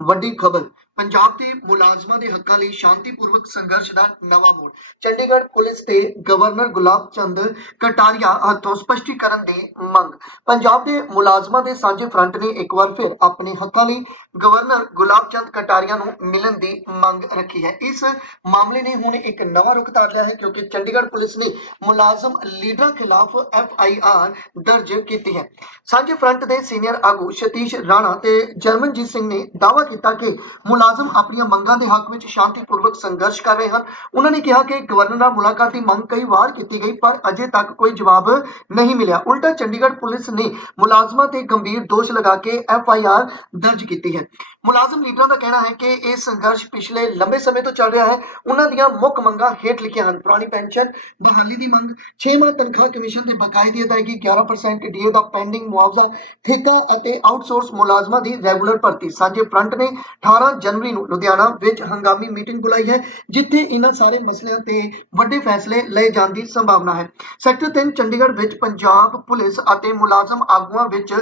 ਵੱਡੀ ਖਬਰ ਪੰਜਾਬ ਦੇ ਮੁਲਾਜ਼ਮਾਂ ਦੇ ਹੱਕਾਂ ਲਈ ਸ਼ਾਂਤੀਪੂਰਵਕ ਸੰਘਰਸ਼ ਦਾ ਨਵਾਂ ਮੋੜ। ਚੰਡੀਗੜ੍ਹ ਪੁਲਿਸ ਤੇ ਗਵਰਨਰ ਗੁਲਾਬ ਚੰਦ ਕਟਾਰੀਆ ਹੱਥੋਂ ਸਪਸ਼ਟੀਕਰਨ ਦੀ ਮੰਗ। ਪੰਜਾਬ ਦੇ ਮੁਲਾਜ਼ਮਾਂ ਦੇ ਸਾਂਝੇ ਫਰੰਟ ਨੇ ਇੱਕ ਵਾਰ ਫਿਰ ਆਪਣੇ ਹੱਕਾਂ ਲਈ ਗਵਰਨਰ ਗੁਲਾਬ ਚੰਦ ਕਟਾਰੀਆ ਨੂੰ ਮਿਲਣ ਦੀ ਮੰਗ ਰੱਖੀ ਹੈ। ਇਸ ਮਾਮਲੇ ਨੇ ਹੁਣ ਇੱਕ ਨਵਾਂ ਰੁਖ ਧਾਰ ਲਿਆ ਹੈ ਕਿਉਂਕਿ ਚੰਡੀਗੜ੍ਹ ਪੁਲਿਸ ਨੇ ਮੁਲਾਜ਼ਮ ਲੀਡਰਾਂ ਖਿਲਾਫ ਐਫ ਆਈ ਆਰ ਦਰਜ ਕੀਤੀ ਹੈ। ਸਾਂਝੇ ਫਰੰਟ ਦੇ ਸੀਨੀਅਰ ਆਗੂ ਸਤੀਸ਼ ਰਾਣਾ ਤੇ ਜਰਮਨਜੀਤ ਸਿੰਘ ਨੇ ਦਾਅਵਾ ਕੀਤਾ ਕਿ ਮੁਲਾਜ਼ਮ ਆਪਣੀਆਂ ਮੰਗਾਂ ਦੇ ਹੱਕ ਵਿੱਚ ਸ਼ਾਂਤੀਪੂਰਵਕ ਸੰਘਰਸ਼ ਕਰ ਰਹੇ ਹਨ। ਉਹਨਾਂ ਨੇ ਕਿਹਾ ਕਿ ਗਵਰਨਰ ਨਾਲ ਮੁਲਾਕਾਤ ਦੀ ਮੰਗ ਕਈ ਵਾਰ ਕੀਤੀ ਗਈ, ਪਰ ਅਜੇ ਤੱਕ ਕੋਈ ਜਵਾਬ ਨਹੀਂ ਮਿਲਿਆ। ਉਲਟਾ ਚੰਡੀਗੜ੍ਹ ਪੁਲਿਸ ਨੇ ਮੁਲਾਜ਼ਮਾਂ ਤੇ ਗੰਭੀਰ ਦੋਸ਼ ਲਗਾ ਕੇ ਐਫ ਆਈ ਆਰ ਦਰਜ ਕੀਤੀ ਹੈ। ਮੁਲਾਜ਼ਮ ਲੀਡਰਾਂ ਦਾ ਕਹਿਣਾ ਹੈ ਕਿ ਇਹ ਸੰਘਰਸ਼ ਪਿਛਲੇ ਲੰਬੇ ਸਮੇਂ ਤੋਂ ਚੱਲ ਰਿਹਾ ਹੈ। ਉਹਨਾਂ ਦੀਆਂ ਮੁੱਖ ਮੰਗਾਂ ਹੇਠ ਲਿਖੀਆਂ ਹਨ। ਪੁਰਾਣੀ ਪੈਨਸ਼ਨ, ਬਹਾਲੀ ਦੀ ਮੰਗ 6 ਮਾਹ ਤਨਖਾਹ ਕਮਿਸ਼ਨ ਦੇ ਬਕਾਏ ਦੀ ਅਦਾਇਗੀ 11% ਡੀਓ ਦਾ ਪੈਂਡਿੰਗ ਮੁਆਵਜ਼ਾ, ਠੇਕਾ ਅਤੇ ਆਊਟਸੋਰਸ ਮੁਲਾਜ਼ਮਾਂ ਦੀ ਰੈਗੂਲਰ ਭਰਤੀ। ਸਾਂਝੇ ਫਰੰਟ ਨੇ 18 ਜਨਵਰੀ ਨੂੰ ਲੁਧਿਆਣਾ ਵਿੱਚ ਹੰਗਾਮੀ ਮੀਟਿੰਗ ਬੁਲਾਈ ਹੈ, ਜਿੱਥੇ ਇਹਨਾਂ ਸਾਰੇ ਮਸਲਿਆਂ ਤੇ ਵੱਡੇ ਫੈਸਲੇ ਲਏ ਜਾਣ ਦੀ ਸੰਭਾਵਨਾ ਹੈ। ਸੈਕਟਰ 3 ਚੰਡੀਗੜ੍ਹ ਵਿੱਚ ਪੰਜਾਬ ਪੁਲਿਸ ਅਤੇ ਮੁਲਾਜ਼ਮ ਆਗੂਆਂ ਵਿੱਚ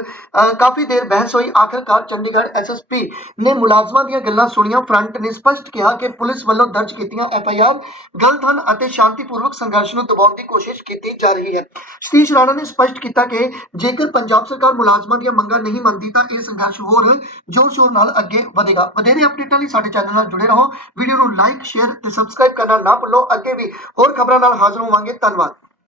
ਕਾਫੀ ਦੇਰ ਬਹਿਸ ਹੋਈ। ਆਖਰਕਾਰ ਚੰਡੀਗੜ੍ਹ ਐਸਐਸਪੀ ਨੇ ਮੁਲਾਜ਼ਮਾਂ ਦੀਆਂ ਗੱਲਾਂ ਸੁਣੀਆਂ। ਫਰੰਟ ਨੇ ਸਪਸ਼ਟ ਕਿਹਾ ਕਿ ਪੁਲਿਸ ਵੱਲੋਂ ਦਰਜ ਕੀਤੀਆਂ ਐਫਆਈਆਰ ਗਲਤ ਹਨ ਅਤੇ ਸ਼ਾਂਤੀਪੂਰਵਕ ਸੰਘਰਸ਼ ਨੂੰ ਦਬਾਉਣ ਦੀ ਕੋਸ਼ਿਸ਼ ਕੀਤੀ ਜਾ ਰਹੀ ਹੈ। ਸਤੀਸ਼ ਰਾਣਾ ਨੇ ਸਪਸ਼ਟ ਕੀਤਾ ਕਿ ਜੇਕਰ ਪੰਜਾਬ ਸਰਕਾਰ ਮੁਲਾਜ਼ਮਾਂ ਦੀਆਂ ਮੰਗਾਂ ਨਹੀਂ ਮੰਨਦੀ ਤਾਂ ਇਹ ਸੰਘਰਸ਼ ਹੋਰ ਜ਼ੋਰ-ਸ਼ੋਰ ਨਾਲ ਅੱਗੇ ਵਧੇਗਾ। ਵਧੇਰੇ ਅਪਡੇਟਾਂ ਲਈ ਸਾਡੇ ਚੈਨਲ ਨਾਲ ਜੁੜੇ ਰਹੋ। ਵੀਡੀਓ ਨੂੰ ਲਾਈਕ ਸ਼ੇਅਰ ਤੇ ਸਬਸਕ੍ਰਾਈਬ ਕਰਨਾ ਨਾ ਭੁੱਲੋ। ਅੱਗੇ ਵੀ ਹੋਰ ਖਬਰਾਂ ਨਾਲ ਹਾਜ਼ਰ ਹੋਵਾਂਗੇ। ਧੰਨਵਾਦ।